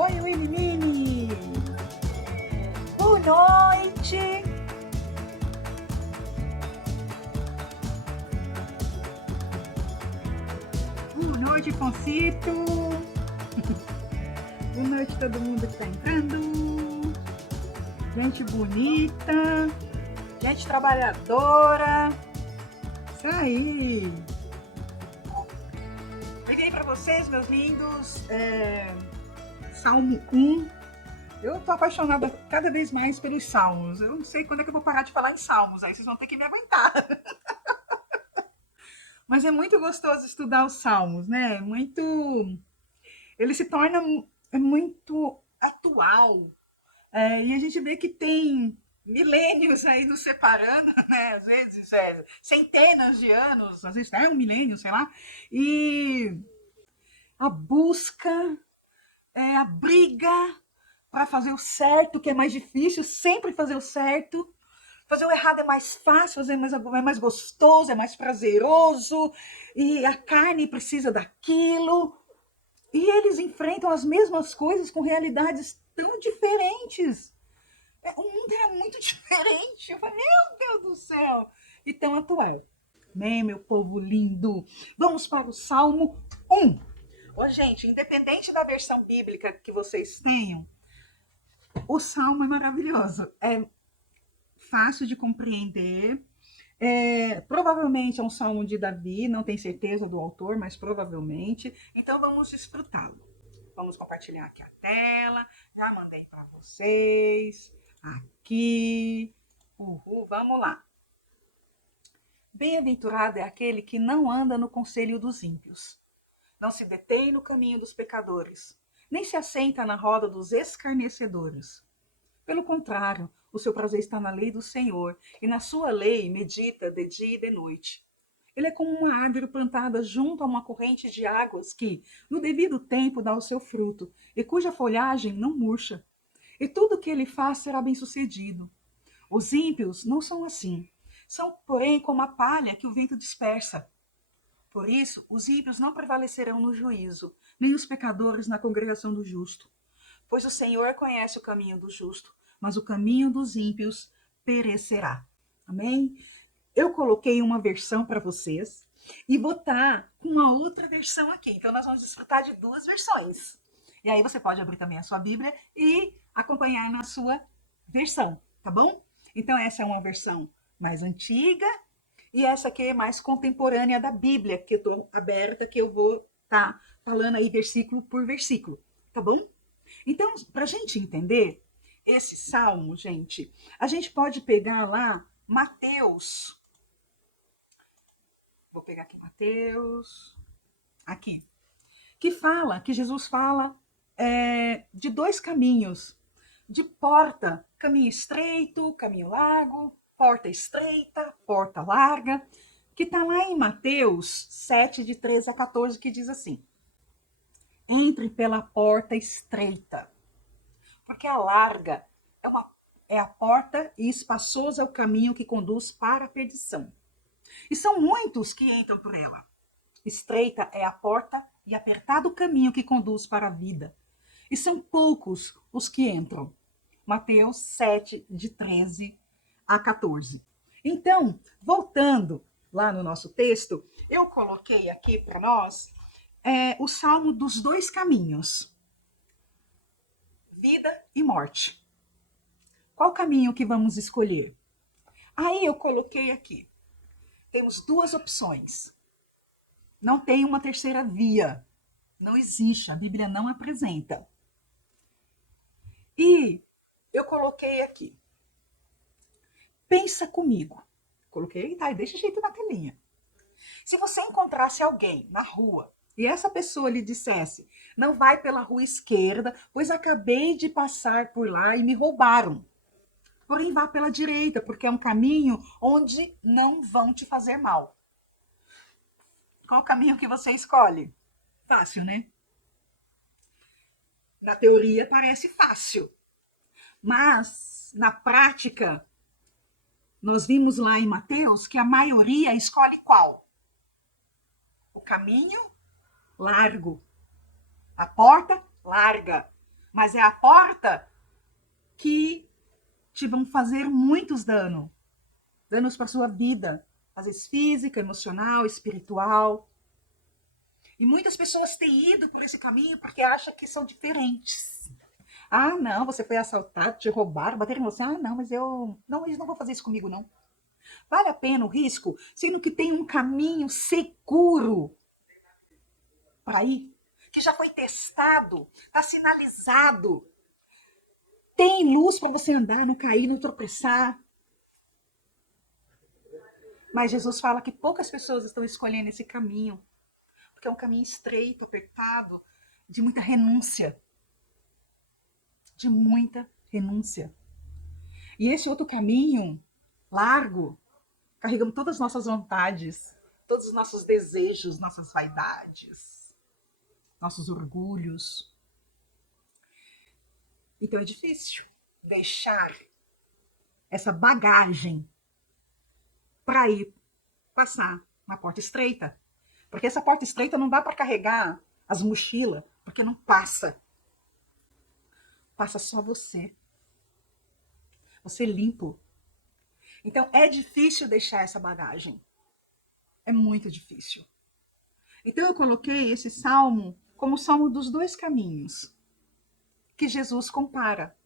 Oi, Willy. Boa noite. Boa noite, Concito. Boa noite todo mundo que está entrando. Gente bonita. Gente trabalhadora. Isso aí. Peguei para vocês, meus lindos, Salmo 1. Eu tô apaixonada cada vez mais pelos salmos. Eu não sei quando é que eu vou parar de falar em salmos, aí vocês vão ter que me aguentar. Mas é muito gostoso estudar os salmos, né? Ele se torna muito atual. E a gente vê que tem milênios aí nos separando, né? Às vezes centenas de anos, às vezes um milênio, sei lá. E a busca, a briga para fazer o certo, que é mais difícil, sempre fazer o certo. Fazer o errado é mais fácil, é mais gostoso, é mais prazeroso, e a carne precisa daquilo. E eles enfrentam as mesmas coisas com realidades tão diferentes. O mundo é muito diferente. Eu falei, meu Deus do céu! E tão atual. Bem, meu povo lindo, vamos para o Salmo 1. Ô, gente, independente da versão bíblica que vocês tenham, o Salmo é maravilhoso. É fácil de compreender. Provavelmente é um salmo de Davi, não tenho certeza do autor, mas provavelmente. Então vamos desfrutá-lo. Vamos compartilhar aqui a tela. Já mandei para vocês. Aqui. Uhul, vamos lá. Bem-aventurado é aquele que não anda no conselho dos ímpios, não se detém no caminho dos pecadores, nem se assenta na roda dos escarnecedores. Pelo contrário, o seu prazer está na lei do Senhor, e na sua lei medita de dia e de noite. Ele é como uma árvore plantada junto a uma corrente de águas que, no devido tempo, dá o seu fruto, e cuja folhagem não murcha. E tudo o que ele faz será bem-sucedido. Os ímpios não são assim. São, porém, como a palha que o vento dispersa. Por isso, os ímpios não prevalecerão no juízo, nem os pecadores na congregação do justo. Pois o Senhor conhece o caminho do justo, mas o caminho dos ímpios perecerá. Amém? Eu coloquei uma versão para vocês e vou estar com uma outra versão aqui. Então, nós vamos desfrutar de duas versões. E aí você pode abrir também a sua Bíblia e acompanhar na sua versão, tá bom? Então, essa é uma versão mais antiga e essa aqui é mais contemporânea da Bíblia, que eu estou aberta, que eu vou estar falando aí versículo por versículo, tá bom? Então, para a gente entender esse salmo, gente, a gente pode pegar lá Mateus. Vou pegar aqui Mateus. Aqui. Que Jesus fala de dois caminhos. De porta, caminho estreito, caminho largo, porta estreita, porta larga. Que está lá em Mateus 7, de 13 a 14, que diz assim: entre pela porta estreita, porque a larga é a porta e espaçoso é o caminho que conduz para a perdição. E são muitos que entram por ela. Estreita é a porta e apertado o caminho que conduz para a vida. E são poucos os que entram. Mateus 7, de 13 a 14. Então, voltando lá no nosso texto, eu coloquei aqui para nós o salmo dos dois caminhos. Vida e morte. Qual caminho que vamos escolher? Aí eu coloquei aqui. Temos duas opções. Não tem uma terceira via. Não existe, a Bíblia não apresenta. E eu coloquei aqui. Pensa comigo. Coloquei, tá, e deixa jeito na telinha. Se você encontrasse alguém na rua e essa pessoa lhe dissesse: não vai pela rua esquerda, pois acabei de passar por lá e me roubaram. Porém, vá pela direita, porque é um caminho onde não vão te fazer mal. Qual o caminho que você escolhe? Fácil, né? Na teoria parece fácil. Mas, na prática, nós vimos lá em Mateus que a maioria escolhe qual? O caminho largo. A porta larga. mas é a porta que te vão fazer muitos danos para sua vida, às vezes física, emocional, espiritual. E muitas pessoas têm ido por esse caminho porque acham que são diferentes. Ah, não, você foi assaltado, te roubaram, bateram em você. Ah, não, mas eles não vão fazer isso comigo, não. Vale a pena o risco, sendo que tem um caminho seguro para ir, que já foi testado, está sinalizado. Tem luz para você andar, não cair, não tropeçar. Mas Jesus fala que poucas pessoas estão escolhendo esse caminho, porque é um caminho estreito, apertado, de muita renúncia. De muita renúncia. E esse outro caminho, largo, carregamos todas as nossas vontades, todos os nossos desejos, nossas vaidades, nossos orgulhos. Então é difícil deixar essa bagagem para ir passar na porta estreita. Porque essa porta estreita não dá para carregar as mochilas, porque não passa. Passa só você. Você limpo. Então é difícil deixar essa bagagem. É muito difícil. Então eu coloquei esse salmo como o salmo dos dois caminhos que Jesus compara.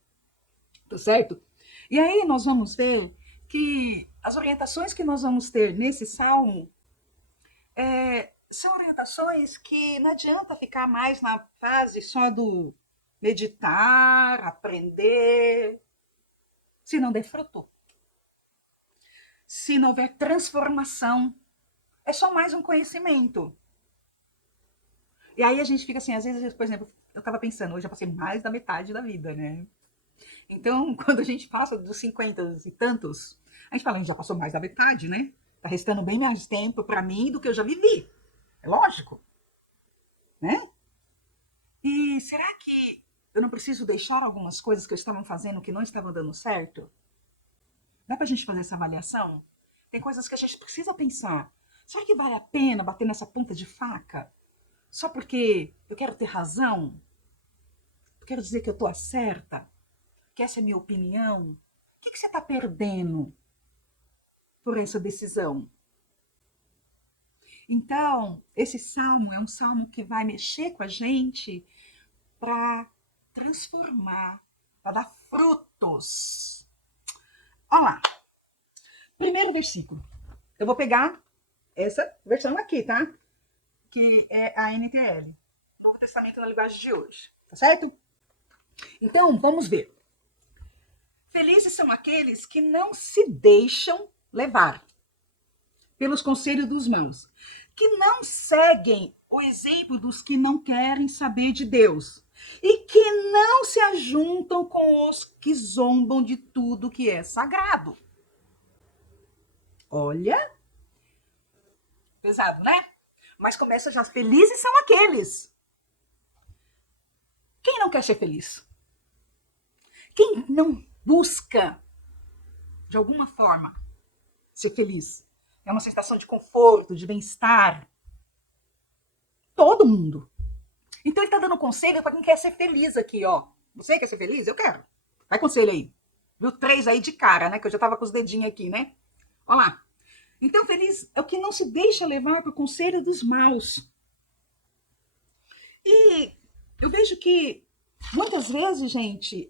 Tá certo? E aí nós vamos ver que as orientações que nós vamos ter nesse salmo são orientações que não adianta ficar mais na fase só do meditar, aprender, se não der fruto. Se não houver transformação, é só mais um conhecimento. E aí a gente fica assim, às vezes, por exemplo, eu estava pensando, hoje já passei mais da metade da vida, né? Então, quando a gente passa dos 50 e tantos, a gente fala, a gente já passou mais da metade, né? Tá restando bem mais tempo para mim do que eu já vivi. É lógico, né? E será que eu não preciso deixar algumas coisas que eu estava fazendo que não estavam dando certo? Dá pra gente fazer essa avaliação? Tem coisas que a gente precisa pensar. Será que vale a pena bater nessa ponta de faca? Só porque eu quero ter razão? Eu quero dizer que eu tô certa? Que essa é a minha opinião? O que você está perdendo por essa decisão? Então, esse salmo é um salmo que vai mexer com a gente para transformar, para dar frutos. Olha lá. Primeiro versículo. Eu vou pegar essa versão aqui, tá? Que é a NTL. Novo Testamento na linguagem de hoje. Tá certo? Então, vamos ver. Felizes são aqueles que não se deixam levar pelos conselhos dos maus, que não seguem o exemplo dos que não querem saber de Deus e que não se ajuntam com os que zombam de tudo que é sagrado. Olha, pesado, né? Mas começa já, felizes são aqueles. Quem não quer ser feliz? Quem não busca, de alguma forma, ser feliz? É uma sensação de conforto, de bem-estar. Todo mundo. Então ele está dando conselho para quem quer ser feliz aqui, ó. Você quer ser feliz? Eu quero. Vai conselho aí. Viu? 3 aí de cara, né? Que eu já tava com os dedinhos aqui, né? Olha lá. Então, feliz é o que não se deixa levar para o conselho dos maus. E eu vejo que muitas vezes, gente,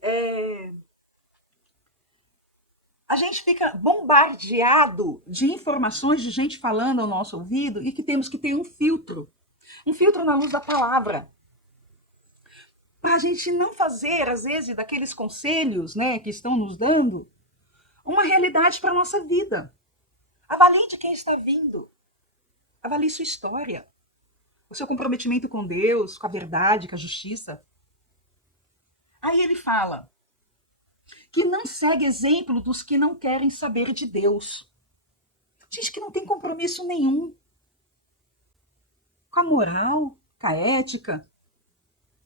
a gente fica bombardeado de informações de gente falando ao nosso ouvido e que temos que ter um filtro na luz da palavra, para a gente não fazer, às vezes, daqueles conselhos, né, que estão nos dando, uma realidade para a nossa vida. Avalie de quem está vindo. Avalie sua história, o seu comprometimento com Deus, com a verdade, com a justiça. Aí ele fala que não segue exemplo dos que não querem saber de Deus. Gente que não tem compromisso nenhum com a moral, com a ética,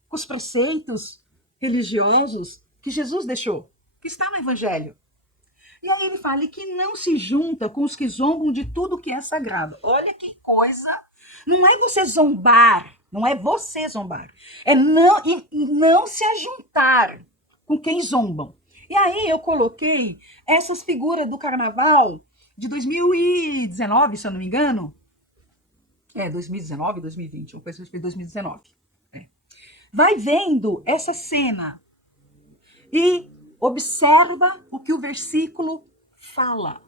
com os preceitos religiosos que Jesus deixou, que está no Evangelho. E aí ele fala que não se junta com os que zombam de tudo que é sagrado. Olha que coisa! Não é você zombar Não é você zombar. É não se ajuntar com quem zombam. E aí eu coloquei essas figuras do carnaval de 2019, se eu não me engano. 2019, 2020, uma coisa de 2019. É. Vai vendo essa cena e observa o que o versículo fala.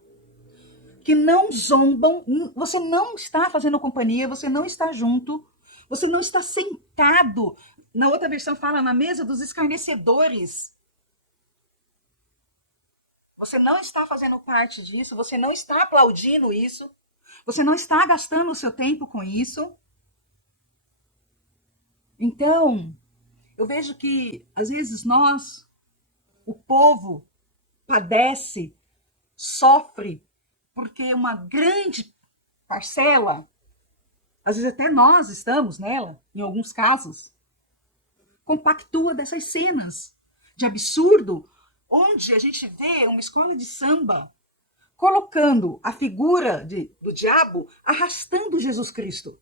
Que não zombam, você não está fazendo companhia, você não está junto, você não está sentado. Na outra versão fala na mesa dos escarnecedores. Você não está fazendo parte disso, você não está aplaudindo isso, você não está gastando o seu tempo com isso. Então, eu vejo que às vezes nós, o povo, padece, sofre, porque uma grande parcela, às vezes até nós estamos nela, em alguns casos, compactua dessas cenas de absurdo, onde a gente vê uma escola de samba colocando a figura do diabo arrastando Jesus Cristo.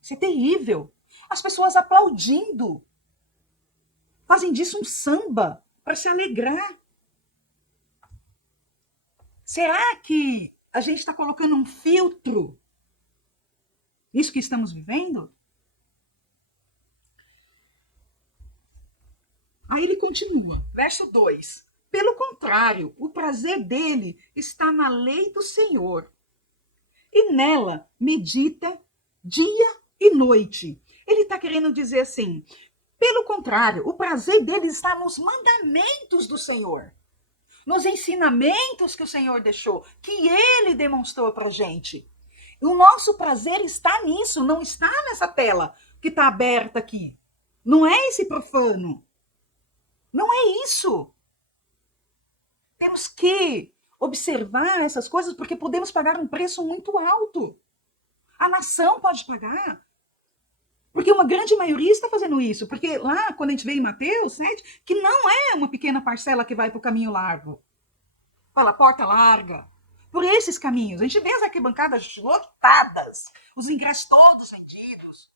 Isso é terrível. As pessoas aplaudindo, fazem disso um samba para se alegrar. Será que a gente está colocando um filtro nisso que estamos vivendo? Aí ele continua, verso 2. Pelo contrário, o prazer dele está na lei do Senhor, e nela medita dia e noite. Ele está querendo dizer assim, pelo contrário, o prazer dele está nos mandamentos do Senhor, nos ensinamentos que o Senhor deixou, que ele demonstrou para a gente. O nosso prazer está nisso, não está nessa tela que está aberta aqui. Não é esse profano. Não é isso. Temos que observar essas coisas porque podemos pagar um preço muito alto. A nação pode pagar. Porque uma grande maioria está fazendo isso. Porque lá, quando a gente vê em Mateus 7, que não é uma pequena parcela que vai para o caminho largo. Fala, porta larga. Por esses caminhos. A gente vê as arquibancadas lotadas. Os ingressos todos vendidos.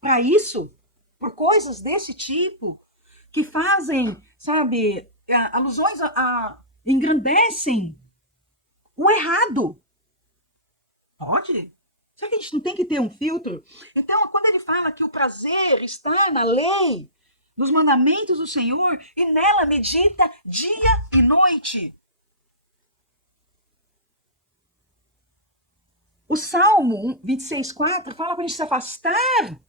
Para isso, por coisas desse tipo, que fazem, sabe, alusões engrandecem o errado. Pode? Será que a gente não tem que ter um filtro? Então, quando ele fala que o prazer está na lei, nos mandamentos do Senhor, e nela medita dia e noite. O Salmo 26,4 fala para a gente se afastar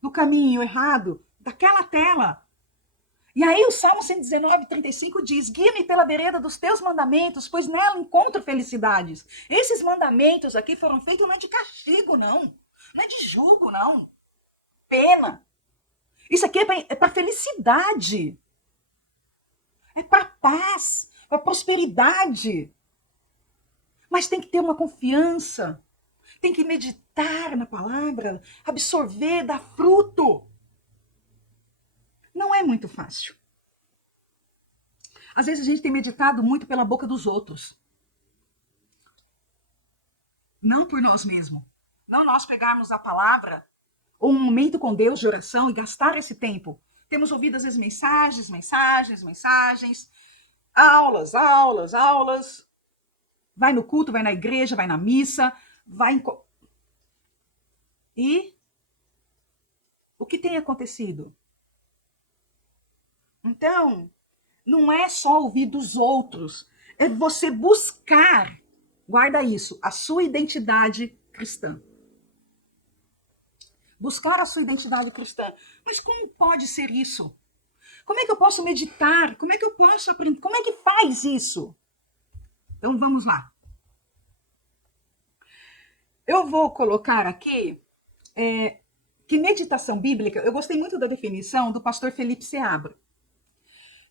do caminho errado, daquela tela. E aí o Salmo 119,35 diz, guia-me pela vereda dos teus mandamentos, pois nela encontro felicidades. Esses mandamentos aqui foram feitos não é de castigo, não. Não é de julgo, não. Pena. Isso aqui é para felicidade. É para paz, para prosperidade. Mas tem que ter uma confiança. Tem que meditar na palavra, absorver, dar fruto. Não é muito fácil. Às vezes a gente tem meditado muito pela boca dos outros. Não por nós mesmos. Não nós pegarmos a palavra ou um momento com Deus de oração e gastar esse tempo. Temos ouvido às vezes mensagens, aulas. Vai no culto, vai na igreja, vai na missa, vai em... E o que tem acontecido? Então, não é só ouvir dos outros, é você buscar, guarda isso, a sua identidade cristã. Buscar a sua identidade cristã. Mas como pode ser isso? Como é que eu posso meditar? Como é que eu posso aprender? Como é que faz isso? Então vamos lá. Eu vou colocar aqui que meditação bíblica, eu gostei muito da definição do pastor Felipe Seabra.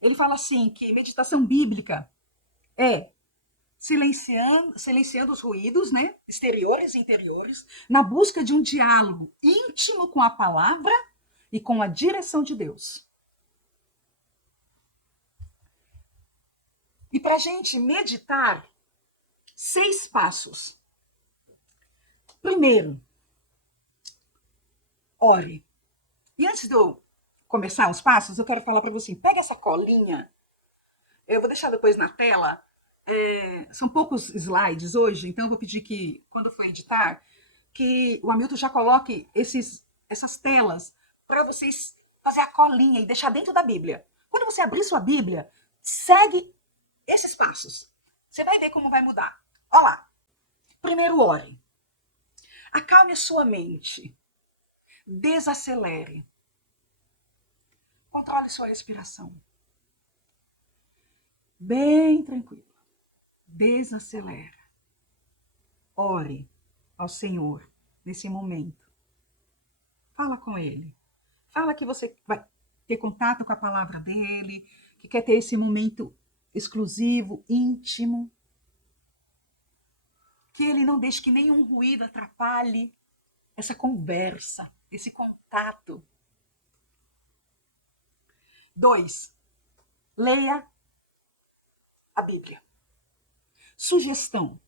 Ele fala assim que meditação bíblica é silenciando os ruídos, né, exteriores e interiores, na busca de um diálogo íntimo com a palavra e com a direção de Deus. E para a gente meditar, 6 passos. Primeiro, ore. E antes de eu começar os passos, eu quero falar para você, pega essa colinha. Eu vou deixar depois na tela. São poucos slides hoje, então eu vou pedir que, quando for editar, que o Hamilton já coloque essas telas para vocês fazer a colinha e deixar dentro da Bíblia. Quando você abrir sua Bíblia, segue esses passos. Você vai ver como vai mudar. Olha lá. Primeiro, ore. Acalme a sua mente. Desacelere. Controle sua respiração. Bem tranquilo. Desacelera. Ore ao Senhor nesse momento. Fala com Ele. Fala que você vai ter contato com a palavra dEle, que quer ter esse momento exclusivo, íntimo. Que Ele não deixe que nenhum ruído atrapalhe essa conversa, esse contato. 2. Leia a Bíblia. Sugestão.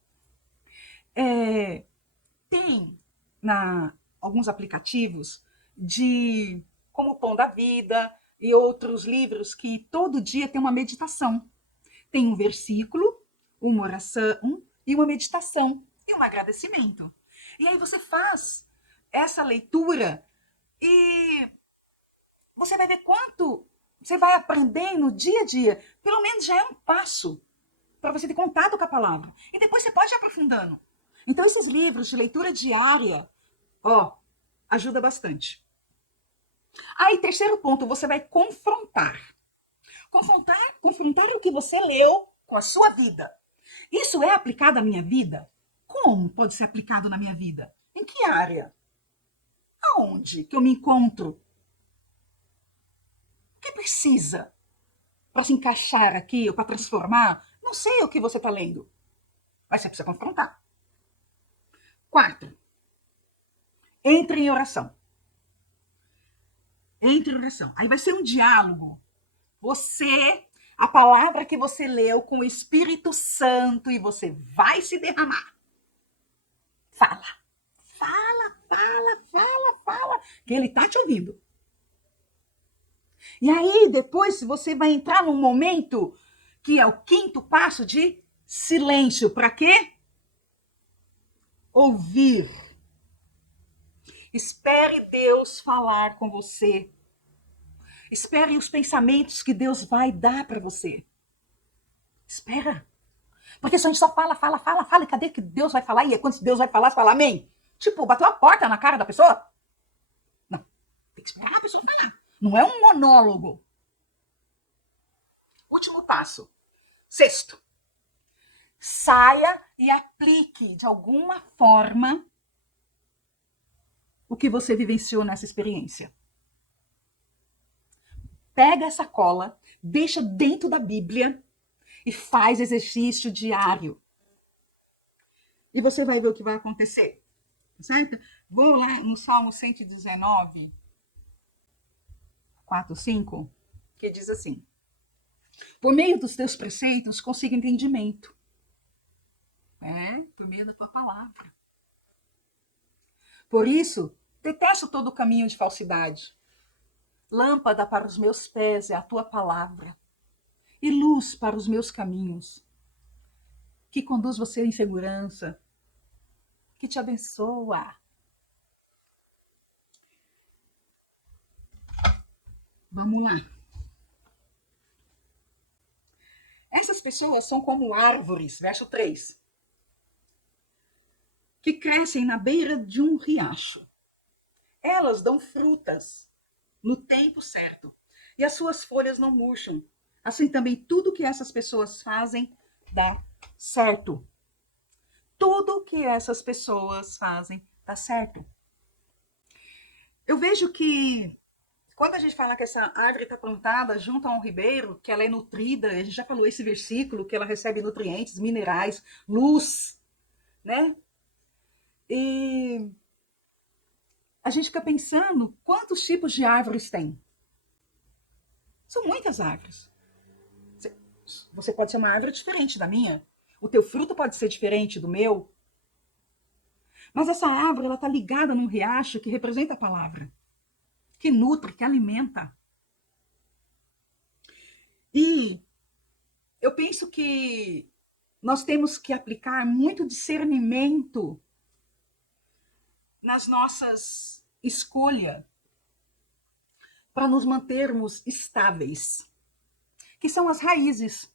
Tem alguns aplicativos de como o Pão da Vida e outros livros que todo dia tem uma meditação. Tem um versículo, uma oração e uma meditação e um agradecimento. E aí você faz essa leitura e você vai ver quanto você vai aprender no dia a dia. Pelo menos já é um passo para você ter contato com a palavra. E depois você pode ir aprofundando. Então, esses livros de leitura diária, ajuda bastante. Aí, terceiro ponto, você vai confrontar. Confrontar o que você leu com a sua vida. Isso é aplicado à minha vida? Como pode ser aplicado na minha vida? Em que área? Aonde que eu me encontro? O que precisa para se encaixar aqui ou para transformar? Não sei o que você está lendo, mas você precisa confrontar. 4. Entre em oração. Entre em oração. Aí vai ser um diálogo. A palavra que você leu com o Espírito Santo e você vai se derramar. Fala. Fala, fala, fala, fala. Que ele está te ouvindo. E aí, depois, você vai entrar num momento que é o 5º passo de silêncio. Para quê? Ouvir. Espere Deus falar com você. Espere os pensamentos que Deus vai dar para você. Espera. Porque se a gente só fala, e cadê que Deus vai falar? E quando Deus vai falar, você fala amém. Tipo, bateu a porta na cara da pessoa? Não. Tem que esperar a pessoa falar. Não é um monólogo. Último passo. 6º. Saia e aplique de alguma forma o que você vivenciou nessa experiência. Pega essa cola, deixa dentro da Bíblia e faz exercício diário. E você vai ver o que vai acontecer. Certo? Vou lá no Salmo 119, 4, 5, que diz assim: por meio dos teus preceitos consigo entendimento. Por meio da tua palavra. Por isso, detesto todo o caminho de falsidade. Lâmpada para os meus pés é a tua palavra, e luz para os meus caminhos, que conduz você em segurança, que te abençoa. Vamos lá. Essas pessoas são como árvores, verso 3, que crescem na beira de um riacho. Elas dão frutas no tempo certo, e as suas folhas não murcham. Assim também tudo que essas pessoas fazem dá certo. Tudo que essas pessoas fazem dá certo. Eu vejo que quando a gente fala que essa árvore está plantada junto a um ribeiro, que ela é nutrida, a gente já falou esse versículo, que ela recebe nutrientes, minerais, luz, né? E a gente fica pensando quantos tipos de árvores tem. São muitas árvores. Você pode ser uma árvore diferente da minha. O teu fruto pode ser diferente do meu. Mas essa árvore, ela está ligada num riacho que representa a palavra, que nutre, que alimenta. E eu penso que nós temos que aplicar muito discernimento nas nossas escolhas para nos mantermos estáveis, que são as raízes.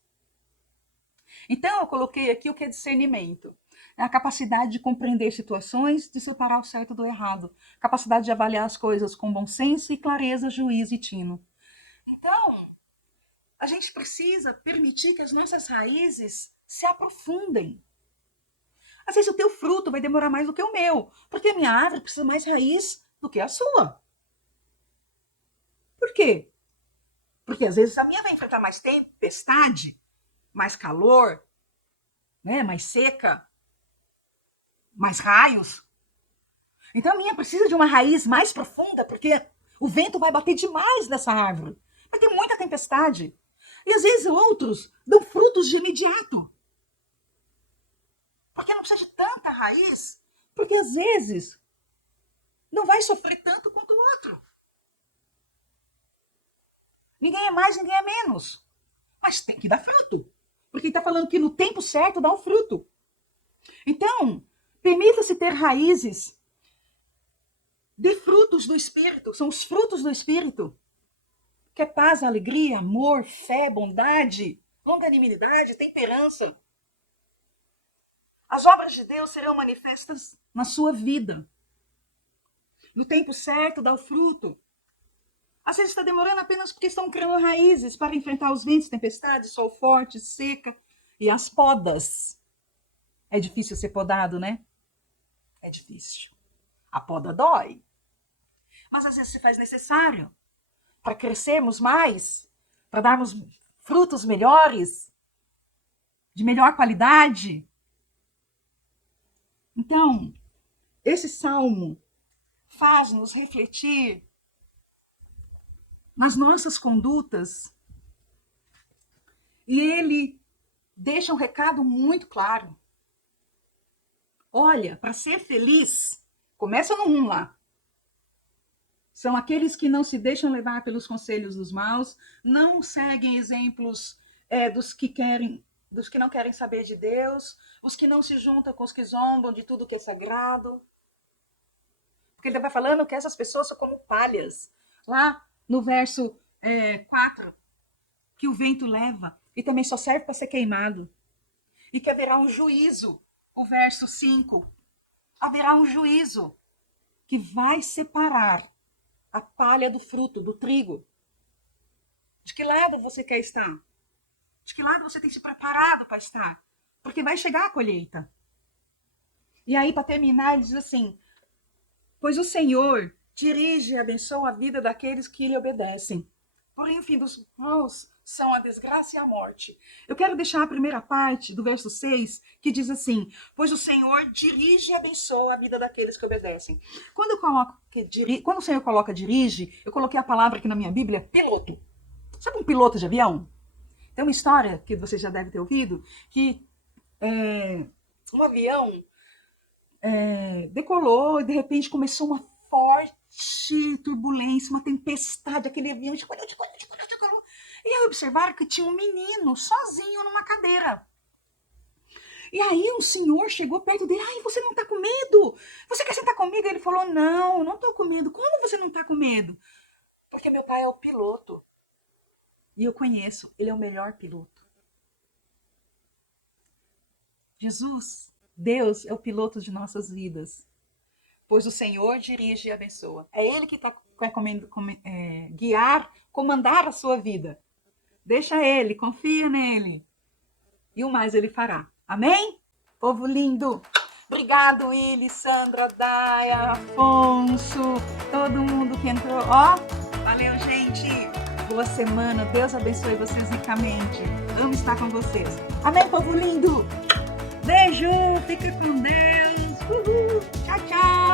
Então, eu coloquei aqui o que é discernimento. É a capacidade de compreender situações, de separar o certo do errado. Capacidade de avaliar as coisas com bom senso e clareza, juízo e tino. Então, a gente precisa permitir que as nossas raízes se aprofundem. Às vezes o teu fruto vai demorar mais do que o meu, porque a minha árvore precisa mais raiz do que a sua. Por quê? Porque às vezes a minha vai enfrentar mais tempestade, mais calor, né, mais seca, mais raios. Então a minha precisa de uma raiz mais profunda, porque o vento vai bater demais nessa árvore. Vai ter muita tempestade. E às vezes outros dão frutos de imediato. Porque não precisa de tanta raiz, porque às vezes não vai sofrer tanto quanto o outro. Ninguém é mais, ninguém é menos. Mas tem que dar fruto. Porque ele está falando que no tempo certo dá um fruto. Então, permita-se ter raízes de frutos do Espírito. São os frutos do Espírito. Que é paz, alegria, amor, fé, bondade, longanimidade, temperança. As obras de Deus serão manifestas na sua vida. No tempo certo dá o fruto. Às vezes está demorando apenas porque estão criando raízes para enfrentar os ventos, tempestades, sol forte, seca e as podas. É difícil ser podado, né? É difícil. A poda dói. Mas às vezes se faz necessário para crescermos mais, para darmos frutos melhores, de melhor qualidade. Então, esse salmo faz-nos refletir nas nossas condutas e ele deixa um recado muito claro. Olha, para ser feliz, começa no 1 lá. São aqueles que não se deixam levar pelos conselhos dos maus, não seguem exemplos dos que não querem saber de Deus, os que não se juntam com os que zombam de tudo que é sagrado. Porque ele vai falando que essas pessoas são como palhas. Lá no verso 4, que o vento leva e também só serve para ser queimado. E que haverá um juízo. O verso 5. Haverá um juízo que vai separar a palha do fruto, do trigo. De que lado você quer estar? De que lado você tem se preparado para estar? Porque vai chegar a colheita. E aí, para terminar, ele diz assim: pois o Senhor dirige e abençoa a vida daqueles que lhe obedecem. Porém, o fim dos maus são a desgraça e a morte. Eu quero deixar a primeira parte do verso 6, que diz assim: pois o Senhor dirige e abençoa a vida daqueles que obedecem. Quando o Senhor coloca dirige, eu coloquei a palavra aqui na minha Bíblia, piloto. Sabe um piloto de avião? Tem uma história que você já deve ter ouvido, que um avião decolou e de repente começou uma forte turbulência, uma tempestade, aquele avião decolou. E aí observaram que tinha um menino sozinho numa cadeira. E aí um senhor chegou perto dele: ai, você não tá com medo? Você quer sentar comigo? Ele falou: não tô com medo. Como você não tá com medo? Porque meu pai é o piloto. E eu conheço, ele é o melhor piloto. Jesus, Deus, é o piloto de nossas vidas. Pois o Senhor dirige e abençoa. É Ele que quer guiar, comandar a sua vida. Deixa Ele, confia nele. E o mais Ele fará. Amém? Povo lindo. Obrigado, Willy, Sandra, Daia, Afonso, todo mundo que entrou. Valeu, gente. Boa semana. Deus abençoe vocês ricamente. Amo estar com vocês. Amém, povo lindo? Beijo. Fica com Deus. Uhul. Tchau, tchau.